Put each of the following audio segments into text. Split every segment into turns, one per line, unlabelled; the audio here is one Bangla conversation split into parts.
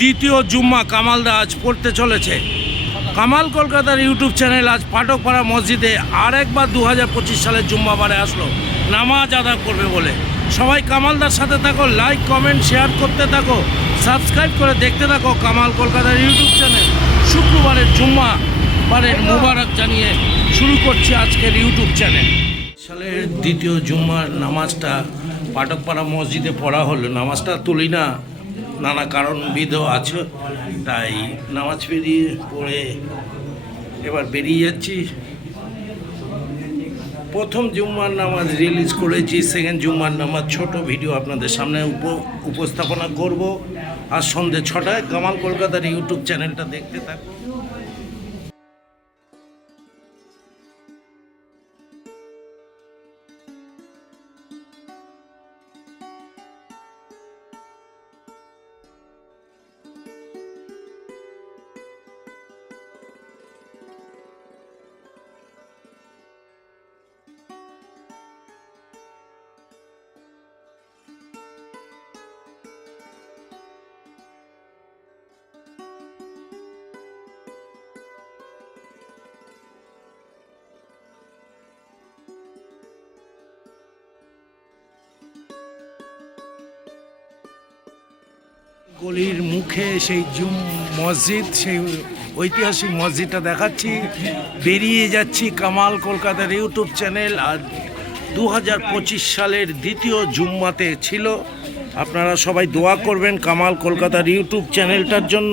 দ্বিতীয় জুম্মা কামালদা আজ পড়তে চলেছে। কামাল কলকাতার ইউটিউব চ্যানেল আজ পাঠকপাড়া মসজিদে আরেকবার দু হাজার পঁচিশ সালের জুম্মাবারে আসলো। নামাজ আদা করবে বলে। সবাই কামালদার সাথে থাকো লাইক কমেন্ট শেয়ার করতে থাকো সাবস্ক্রাইব করে দেখতে থাকো কামাল কলকাতার ইউটিউব চ্যানেল। শুক্রবারের জুম্মা বারের মুবারক জানিয়ে শুরু করছি আজকের ইউটিউব চ্যানেল। সালের দ্বিতীয় জুম্মার নামাজটা পাঠকপাড়া মসজিদে পড়া হলো। নামাজটা তুলি না। নানা কারণবিধ আছে, তাই নামাজ পেরিয়ে পড়ে এবার বেরিয়ে যাচ্ছি। প্রথম জুম্মার নামাজ রিলিজ করেছি, সেকেন্ড জুম্মার নামাজ, ছোট ভিডিও আপনাদের সামনে উপ- উপস্থাপনা করব। আর সন্ধ্যে ছটায়, কামাল কলকাতার ইউটিউব চ্যানেলটা দেখতে থাকুন। গলির মুখে সেই জুম মসজিদ, সেই ঐতিহাসিক মসজিদটা দেখাচ্ছি। বেরিয়ে যাচ্ছি কামাল কলকাতার ইউটিউব চ্যানেল। আর দু হাজার পঁচিশ সালের দ্বিতীয় জুম্মাতে ছিল। আপনারা সবাই দোয়া করবেন কামাল কলকাতার ইউটিউব চ্যানেলটার জন্য।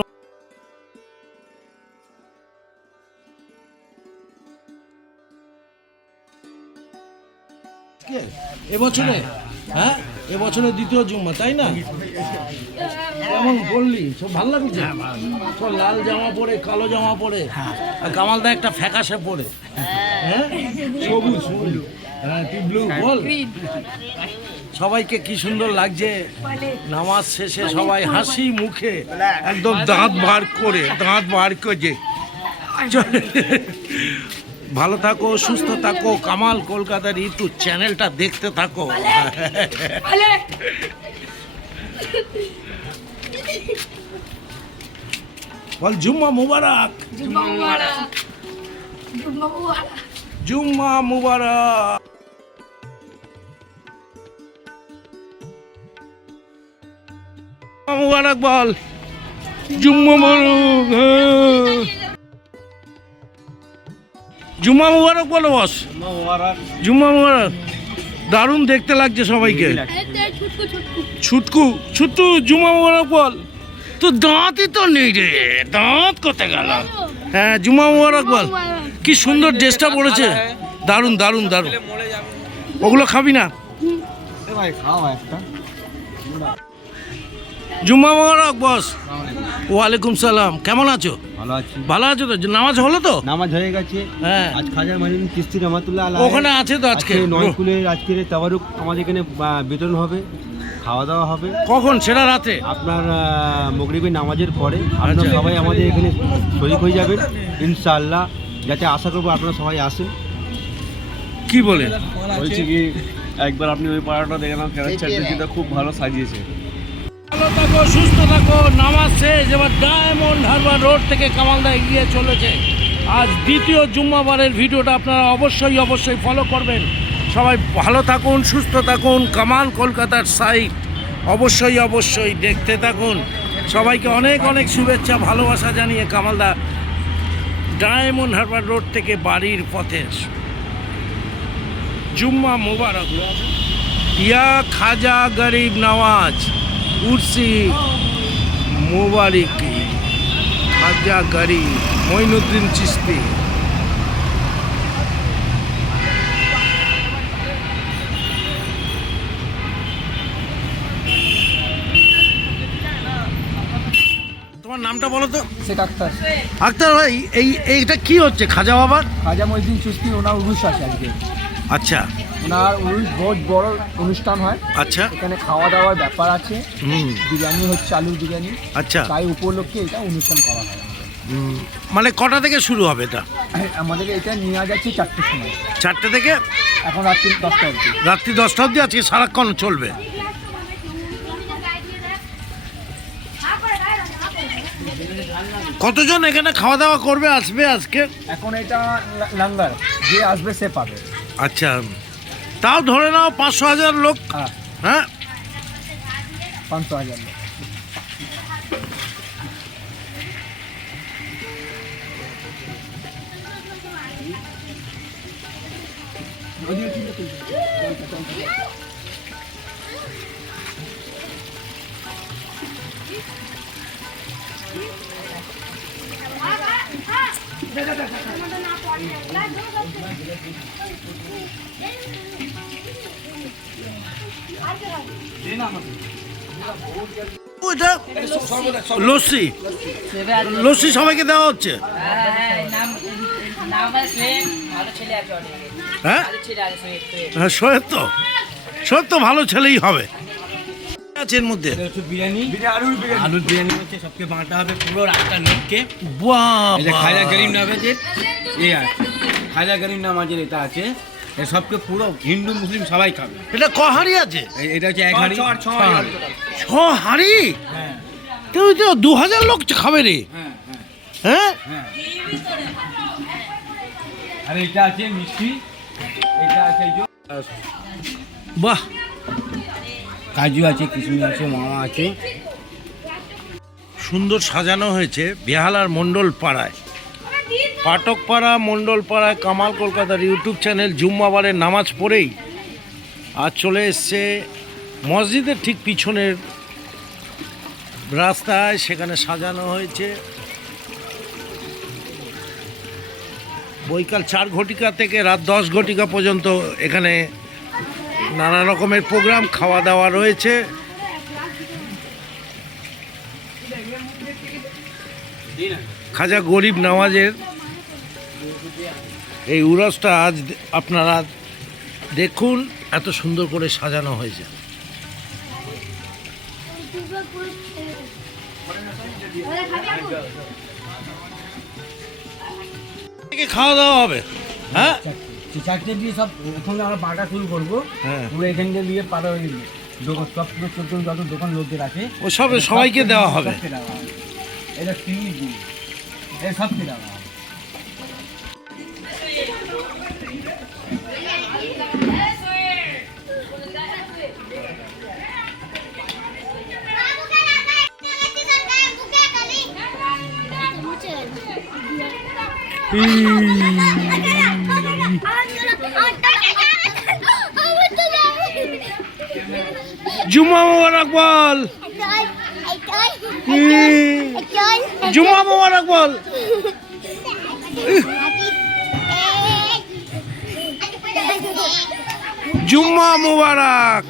এবছরে হ্যাঁ? এবছরে দ্বিতীয় জুম্মা তাই না? কেমন বললি? সব ভালো লাগছে? সব লাল জামা পরে কালো জামা পরে আর কামালদা একটা ফ্যাকাশে পরে। হ্যাঁ? সবুজ। সবুজ হ্যাঁ তুই ব্লু। বল সবাইকে কি সুন্দর লাগছে? নামাজ শেষে সবাই হাসি মুখে একদম দাঁত বার করে দাঁত বার করে ভালো থাকো সুস্থ থাকো কামাল কলকাতার ইউটিউব চ্যানেলটা দেখতে থাকো। বল জুম্মা মুবারক।
Jumpa mubarak. Jumpa mubarak.
জুম্মা মুবারক। মুবারক বল। জুম্মা মুবারক। হ্যাঁ। জুম্মা মুবারক বলো বস জুম্মা মুবারক। দারুণ দেখতে লাগছে সবাইকে।
ছুটকু
ছুটু জুম্মা মুবারক বল। তো দাঁতই তো নেই রে। দাঁত কোথায় গেল? হ্যাঁ জুম্মা মুবারক বল। কি সুন্দর ড্রেসটা পড়েছে। দারুণ দারুণ দারুণ। ওগুলো খাবি না?
ভাই খাও একটা।
জুম্মা মুবারক বস। ওয়ালাইকুম সালাম। কেমন আছো?
ভালো আছি।
ভালো আছো তো? নামাজ হলো তো?
নামাজ হয়ে গেছে।
হ্যাঁ।
আজ খাজা মাহিন কিস্তি রহমাতুল্লাহ আলাইহি।
ওখানে আছে তো আজকে?
আজকে নয় স্কুলে আজকের তাবারুক আমাদের এখানে বিতরণ হবে খাওয়া দাওয়া হবে।
কখন? সেটা রাতে?
আপনার মগরিবের নামাজের পরে আপনারা
আচ্ছা।
সবাই আমাদের এখানে শরিক হয়ে যাবেন ইনশাআল্লাহ। যাতে আশা করব আপনারা সবাই আসেন।
কি বলে?
বলছি কি একবার আপনি ওই পাড়াটা দেখে নাও খুব ভালো সাজিয়েছে।
ভালো থাকো, সুস্থ থাকো, নামাজ শেষ। এবার ডায়মন্ড হারবার রোড থেকে কামালদা এগিয়ে চলেছে। আজ দ্বিতীয় জুম্মাবারের ভিডিওটা আপনারা অবশ্যই অবশ্যই ফলো করবেন। সবাই ভালো থাকুন, সুস্থ থাকুন। কামাল কলকাতার সাইট অবশ্যই অবশ্যই দেখতে থাকুন। সবাইকে অনেক অনেক শুভেচ্ছা, ভালোবাসা জানিয়ে কামালদা ডায়মন্ড হারবার রোড থেকে বাড়ির পথে জুম্মা মুবারক। ইয়া খাজা গরিব নওয়াজ। উর্সি মুবারক খাজা গরিব মঈনুদ্দিন চিস্তি তোমার নামটা বলো তো?
শেখ আক্তার
আক্তার ভাই এই এইটা কি হচ্ছে? খাজা বাবার?
খাজা মহিউদ্দিন চুস্তি ওনার উরুষ আজকে।
আচ্ছা।
ওনার উরুষ বহুত বড় অনুষ্ঠান হয়।
আচ্ছা।
এখানে খাওয়া দাওয়ার ব্যাপার আছে। বিরিয়ানি হচ্ছে আলুর বিরিয়ানি।
আচ্ছা।
তাই উপলক্ষে এটা অনুষ্ঠান করা হয়।
মানে কটা থেকে শুরু হবে এটা?
আমাদের এটা নিয়ে যাচ্ছে চারটের সময়।
চারটে থেকে?
এখন রাত্রি দশটা অবধি।
রাত্রি দশটা অবধি আজকে সারাক্ষণ চলবে? কতজন এখানে খাওয়া দাওয়া করবে আসবে আজকে?
এখন এটা লাঙ্গার। যে আসবে সে পাবে।
আচ্ছা। তাও ধরে নাও পাঁচশো হাজার লোক।
হ্যাঁ।
হ্যাঁ।
পাঁচশো হাজার লোক।
ওইটা লস্যি। লস্যি সবাইকে দেওয়া হচ্ছে।
হ্যাঁ?
হ্যাঁ তো। সোহেব তো ভালো ছেলেই হবে। আছে এর মধ্যে।
খাজা নাম এটা আছে। সবকে পুরো হিন্দু মুসলিম সবাই খাবে।
এটা ক হাড়ি আছে?
এ- এটা হচ্ছে এক হাঁড়ি ছ হাঁড়ি।
ছ হাড়ি?
হ্যাঁ।
তো তো দু হাজার লোক খাবে রে।
হ্যাঁ হ্যাঁ
হ্যাঁ।
হ্যাঁ? আর এটা আছে মিষ্টি। এটা আছে এই যে
বাহ।
কাজু আছে কিশমিশ আছে মামা আছে।
সুন্দর সাজানো হয়েছে বেহালার মণ্ডল পাড়ায়। পাটকপাড়া মণ্ডল পাড়ায় কামাল কলকাতার ইউটিউব চ্যানেল জুম্মাবারের নামাজ পড়েই আজ চলে এসছে মসজিদের ঠিক পিছনের রাস্তায়, সেখানে সাজানো হয়েছে। বৈকাল চার ঘটিকা থেকে রাত দশ ঘটিকা পর্যন্ত এখানে নানা রকমের প্রোগ্রাম খাওয়া দাওয়া রয়েছে। খাজা গরিব নওয়াজের এই উরসটা আজ আপনারা দেখুন এত সুন্দর করে সাজানো হয়েছে। খাওয়া দাওয়া হবে হ্যাঁ?
চারটে দিয়ে সব এখন আমরা পাটা শুরু করব।
হ্যাঁ।
পুরো এখান থেকে দিয়ে ওই দোকান সব পুরো চোদ্দ যত দোকান লোকদের আছে
ও সব সবাইকে দেওয়া হবে।
এটা এটা সবকে দেওয়া
জুম্মা মোবারক বল জুম্মা মোবারক বল জুম্মা মোবারক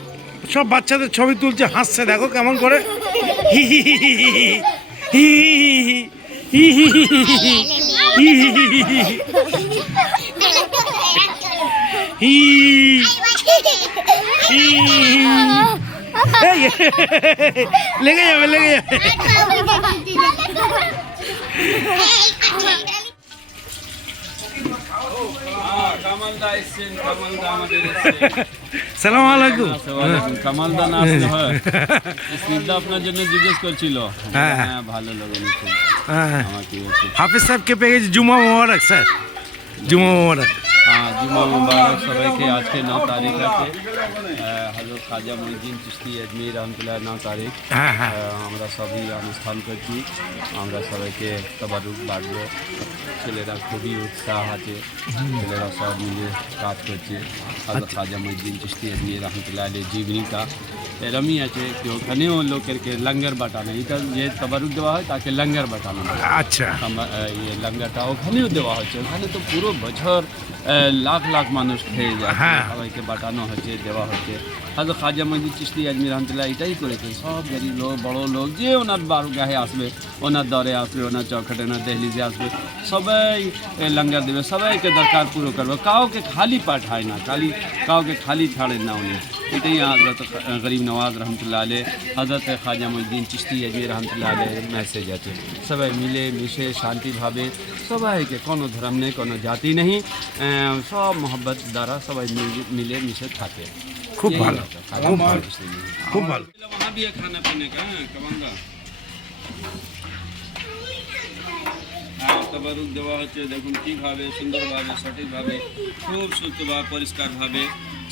সব বাচ্চাদের ছবি তুলছে হাসছে দেখো কেমন করে হি হি হি হি হি হি। হি হি হি হি لے کے جا لے
কামালদা এসছেন কামালদা আমাদের
সালাম আলাইকুম।
কামালদা না আসলে হয়। আপনার জন্য জিজ্ঞেস করছিল।
হ্যাঁ।
হ্যাঁ। ভালো লোক
হ্যাঁ হাফিজ সাহেবকে পেয়ে গেছি জুমা মোবারক স্যার। জুমা মোবারক।
হ্যাঁ জুমা মুবারক সবাইকে আজকে ন তারিখ আছে। হজরত খাজা মহিউদ্দিন চিস্তি আজমির রহমতুল্লাহ ন তারিখ।
হ্যাঁ হ্যাঁ।
আমরা সবই অনুষ্ঠান করছি। আমরা সবাইকে তবারুক বাড়ব। ছেলেরা খুবই উৎসাহ আছে। ছেলেরা সব মিলে কাজ করছে। হজরত খাজা মহিউদ্দিন চিস্তি আজমির রহমতুল্লাহ আলী জীবনীটা এরমই আছে কি ওখানেও লোকেরকে লঙ্গর বাটানো এটা যে তবারুক দেওয়া হয় তাকে লঙ্গর বাটানো
আচ্ছা।
ইয়ে লঙ্গাটা ওখানেও দেওয়া হচ্ছে ওখানে তো পুরো বছর লাখ লাখ মানুষ খেয়ে যায়।
হ্যাঁ।
সবাইকে বাটানো হচ্ছে দেওয়া হচ্ছে। হয়তো খাজা মজিদ চিস্তি আজমির রহমতুল্লাহ এটাই করেছে। সব গরিব লোক বড় লোক যে ওনার বারগাহে আসবে ওনার দরে আসবে ওনার চৌখটে ওনার দহলিজে আসবে সবাই লঙ্গার দেবে সবাইকে দরকার পুরো করবে। কাউকে খালি পাঠায় না খালি কাউকে খালি ছাড়েন না উনি। کہتے ہیں۔ حضرت غریب نواز رحمۃ اللہ علیہ حضرت خواجہ الدین چشتی اجمی رحمۃ اللہ علیہ میسج اچھے سب ملے مشے شانتی بھابے۔ سب کے کونو دھرم نے کونو جاتی نہیں۔ سب محبت
دارا
سب
ملے
مشے کھاتے خوب
بھالا خوب
بھالا جی۔ خوب
بھالا ہاں۔
وہاں بھی ہے کھانا پینے کا ہاں، کمانگا۔ তবারুক দেওয়া হচ্ছে দেখুন কীভাবে সুন্দরভাবে সঠিকভাবে খুব সুস্থভাবে পরিষ্কারভাবে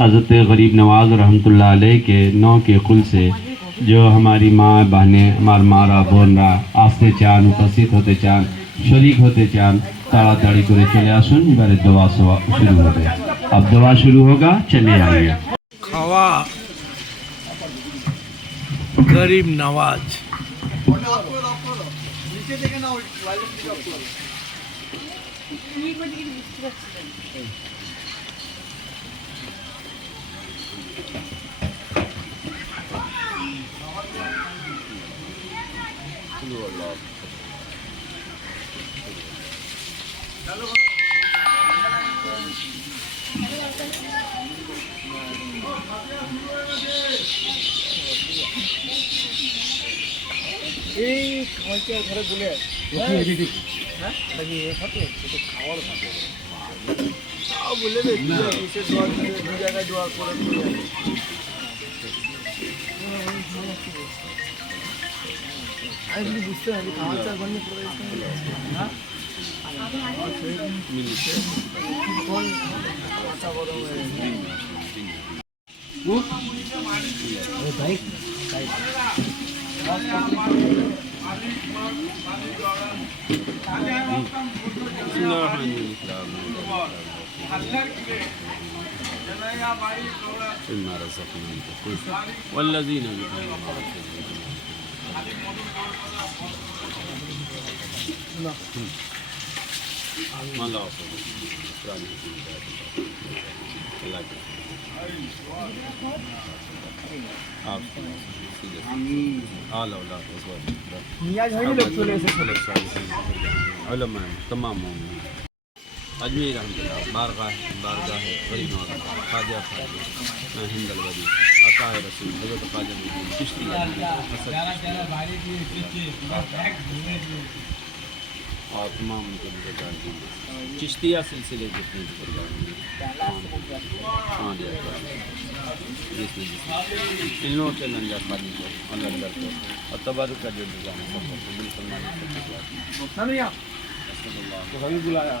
حضرت غریب نواز رحمۃ اللہ علیہ کے نو کے کل سے جو ہماری ماں بہنیں مار مارا بون بونرا آستے چاند متصد ہوتے چاند شریک ہوتے چاند تاڑا تاڑی کرے چلے آسن میرے دعا سوا شروع ہو گئے۔ اب دعا شروع ہوگا، چلے آئیے۔
کھوا غریب نواز۔
এই খাওয়াইতে ঘরে বলে হ্যাঁ নাকি এ খাতে একটু খাওয়ার খাতে তাও বলে দে কিসে দোয়া দিলে দু জায়গায় দোয়া করে আমি বুঝতে পারি খাওয়ার চার বন্ধ করে হ্যাঁ। إنا رزقناهم ينفقون
والذين يؤمنون بما
ما الله آل أولاد أزواج
علماء تمام مؤمنين اجمیر الحمد اللہ بارگاہ بارگاہ غریب خواجہ خواجہ ہند الودی عطا رسول حضرت خواجہ کشتی اور تمام ان کے بزرگان کی چشتیہ سلسلے جتنے ہاں جی جتنے جتنے ان لوگوں کے لنجا خالی کو اور لنگر کو اور تبارک کا جو نظام ہے سب کو قبول فرمانے کا بلایا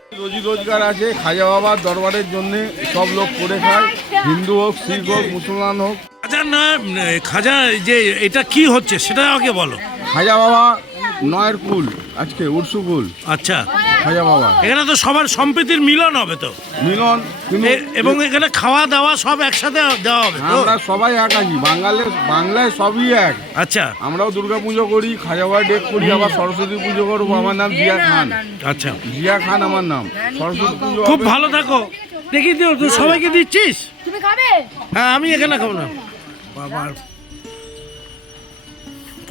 রোজি রোজগার আছে খাজা বাবার দরবারের জন্য সব লোক করে খায় হিন্দু হোক শিখ হোক মুসলমান হোক।
খাজা না খাজা যে এটা কি হচ্ছে সেটা আগে বলো।
খাজা বাবা নয়ের কুল আজকে উর্সু কুল।
আচ্ছা।
খাজা বাবা।
এখানে তো সবার সম্প্রীতির মিলন হবে তো।
মিলন
এবং এখানে খাওয়া দাওয়া সব একসাথে দেওয়া হবে তো?
আমরা সবাই এক আছি বাঙালি বাংলায় সবই এক।
আচ্ছা।
আমরাও দুর্গা পুজো করি খাজা বাবা ডেক করি আবার সরস্বতী পুজো করব। আমার নাম জিয়া খান।
আচ্ছা।
জিয়া খান আমার নাম। সরস্বতী পুজো
খুব ভালো থাকো। দেখি দিও তুই সবাইকে দিচ্ছিস?
তুমি খাবে?
হ্যাঁ আমি এখানে খাব না। বাবার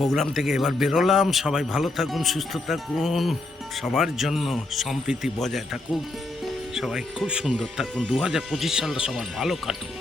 প্রোগ্রাম থেকে এবার বেরোলাম। সবাই ভালো থাকুন, সুস্থ থাকুন। সবার জন্য সম্প্রীতি বজায় থাকুক। সবাই খুব সুন্দর থাকুন। দু হাজার পঁচিশ সালটা সবার ভালো কাটুক।